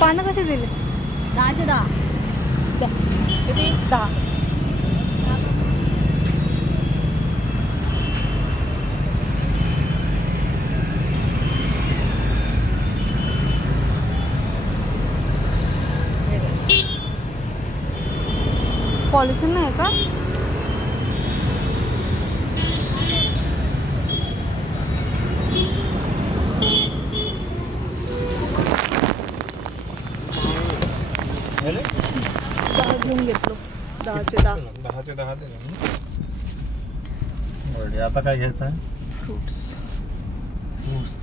पानं कशी दिली? 10चे 10. किती? 10. पॉलिथिन नाही का? घेऊन घेतलो 10चे 10. 10चे 10 दिले. बरं, आता काय घ्यायचं आहे? फ्रुट्स.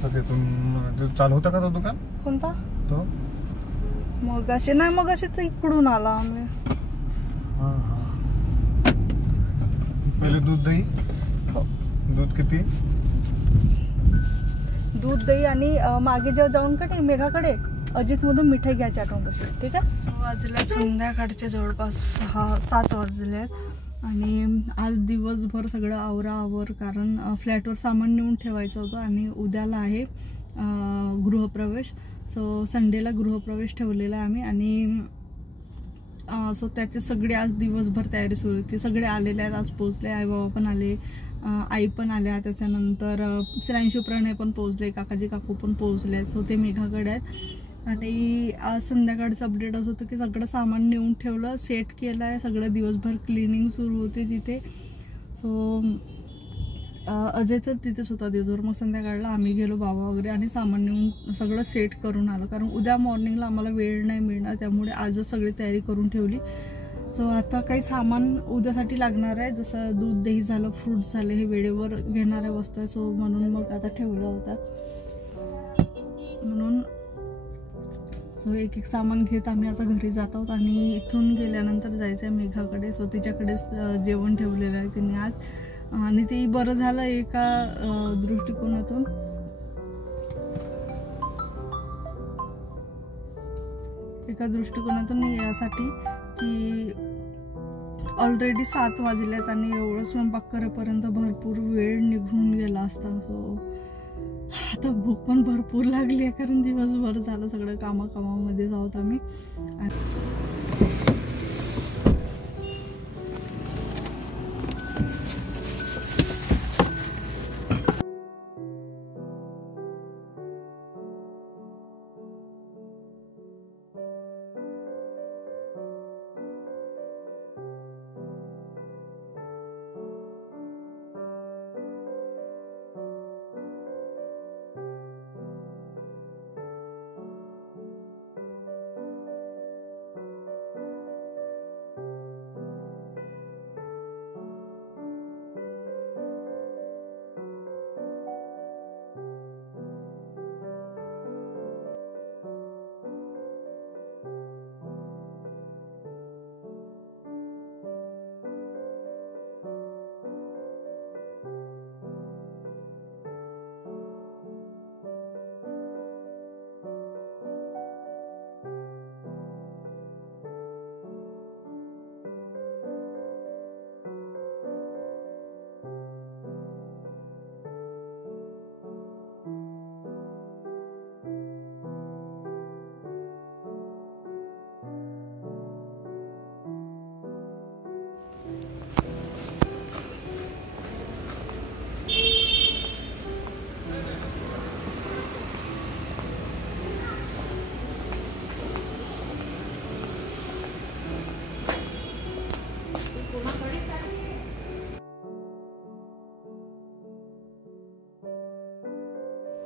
तर तिथून चालू होतं का तो दुकान? कोणता? तो मगाशी नाही, मगाशीच इकडून आला आम्ही. हां हां. पहिले दूध दही. दूध किती? दूध दही आणि मागे जेव्हा जाऊन कडे मेघाकडे अजित मधून मिठाई घ्यायची आठवण कशी. ठीक आहे. वाजले संध्याकाळचे जवळपास 6-7 वाजले आहेत आणि आज दिवसभर सगळं आवराआवर, कारण फ्लॅटवर सामान नेऊन ठेवायचं होतं आणि उद्याला आहे गृहप्रवेश. सो संडेला गृहप्रवेश ठेवलेला आहे आम्ही आणि सो त्याचे सगळे आज दिवसभर तयारी सुरू होती. सगळे आलेले आहेत, आज पोचले. आई बाबा पण आले, आई पण आल्या, त्याच्यानंतर श्रांशू प्रणय पण पोचले, काकाजी काकू पण पोचले आहेत. सो ते मेघाकडे आहेत आणि आज संध्याकाळचं अपडेट असं होतं की सगळं सामान नेऊन ठेवलं, सेट केलं आहे, सगळं दिवसभर क्लिनिंग सुरू होती तिथे. सो अजय तर तिथेच होता दिवसभर. मग संध्याकाळला आम्ही गेलो बाबा वगैरे आणि सामान नेऊन सगळं सेट करून आलं, कारण उद्या मॉर्निंगला आम्हाला वेळ नाही मिळणार, त्यामुळे आजच सगळी तयारी करून ठेवली. सो आता काही सामान उद्यासाठी लागणार आहे, जसं दूध दही झालं, फ्रूट्स झाले, हे वेळेवर घेणाऱ्या वस्तू आहे. सो म्हणून मग आता ठेवलं होतं म्हणून. सो एक एक सामान घेत आम्ही आता घरी जात आहोत आणि इथून गेल्यानंतर जायचं आहे मेघाकडे. सो तिच्याकडेच जेवण ठेवलेलं आहे तिने आज आणि ते बरं झालं एका दृष्टिकोनातून. यासाठी की ऑलरेडी 7 वाजलेत आणि एवढं स्वयंपाक करेपर्यंत भरपूर वेळ निघून गेला असता. सो आता भूक पण भरपूर लागली आहे, कारण दिवसभर झालं सगळं कामामध्ये आहोत आम्ही.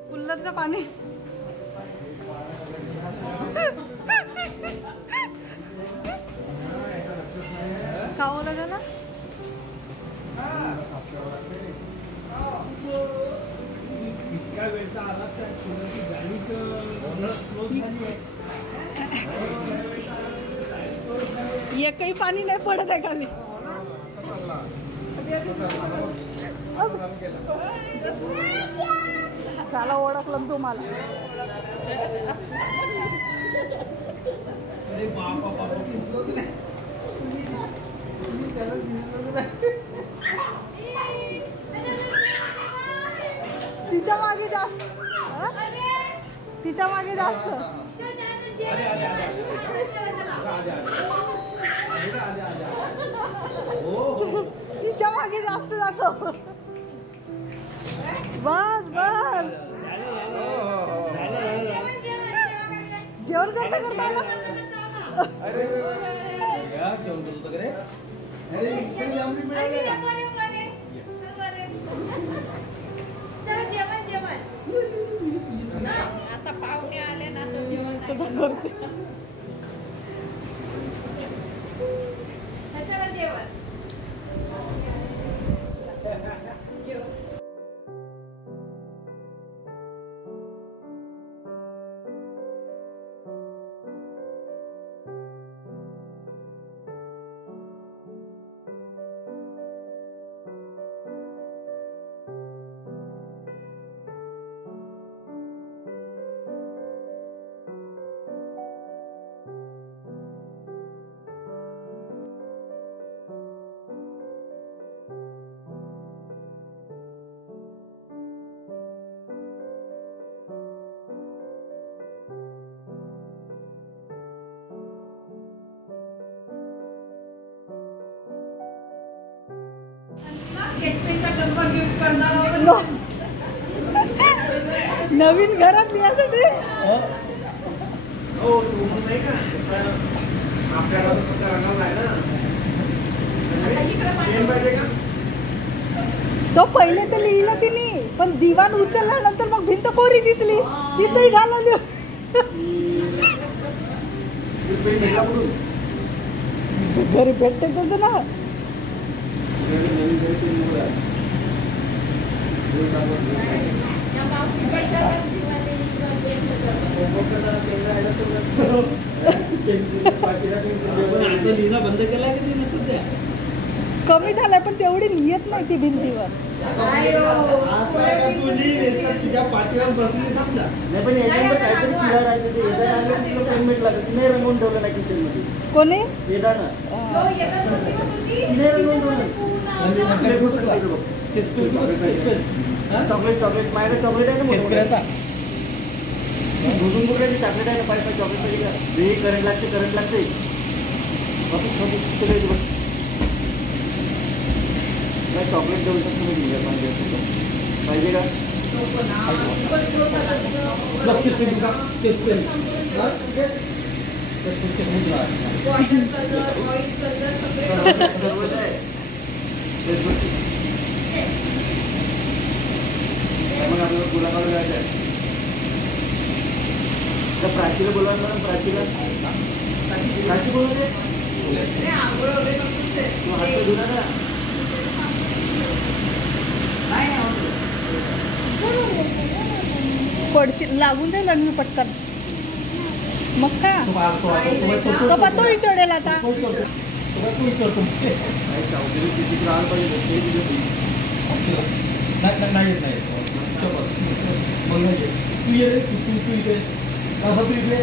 कुल्लरचं पाणी खावं लागेल ना. एकही पाणी नाही पडत आहे खाली. चला ओळखलं तुम्हाला. तिच्या मागे जास्त तिच्या मागे जास्त जातो. बस बस जेवण करता करता आता पाहुणे आले ना तर जेवण करते. चला जेवण नवीन घरात यासाठी तो पहिले तर लिहिलं तिने, पण दिवाण उचलला नंतर मग भिंत कोरी दिसली, तिथेही घालवली. घरी भेटते त्याचं ना. बंद केला की सध्या कमी झालाय पण तेवढी लिहित नाही ती भिंतीवर. तुझ्या पाठीवर बसली समजा नाही, पण याच्यामध्ये काहीतरी किडा राहायचं ते तुला पेमेंट लागत नाही, रंगवून ठेवलं नाही किचन मध्ये. कोणी येताना चॉकलेट चॉकलेट माझ्याकडे चॉकलेट आहे ना, दुधून कुठे चॉकलेट आहे ना, पाहिजे चॉकलेट पाहिजे का? हे करंट लागते करंट लागते चॉकलेट देऊ शकतो पाहिजे का? मग आपल्याला गुलाबाला जायचं आहे. तर प्राचीला बोलवा मॅडम, प्राचीला प्राची बोलवते हात धुना ना. पडशी लागून जाईल आणि पटकन मग का तो पतो चढेल आता. तू ये रे, तू इथे कसं तू इकडे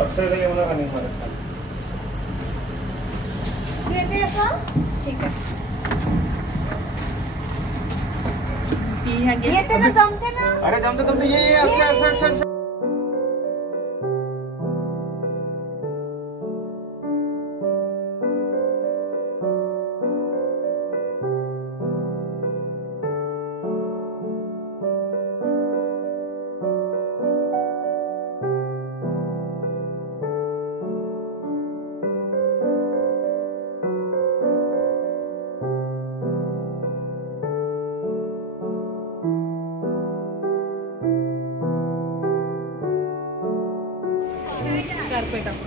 अक्षरशः एवढा खाणे ठीक आहे जमते ना. अरे जमते जमते ये अक्षय अक्षय अक्षय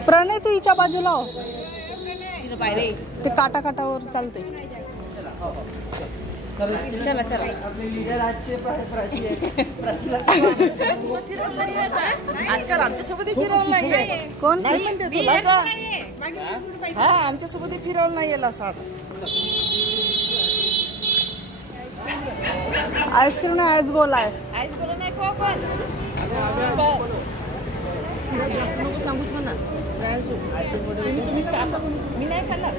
प्रणय तू हिच्या बाजूला हो. ते काटा काटावर चालते. चला चला आपले लीडर आजचे आजकाल आमच्यासोबत फिरवलं नाहीये. कोण नाही म्हणते तुला असं. हा आमच्यासोबत फिरवलं नाही याला साथ. आईस्क्रीम नाही आईस गोल आहे. आईस बोला नाही को आपण नको सांगूच म्हणा. तुम्ही मी नाही खाल्ला.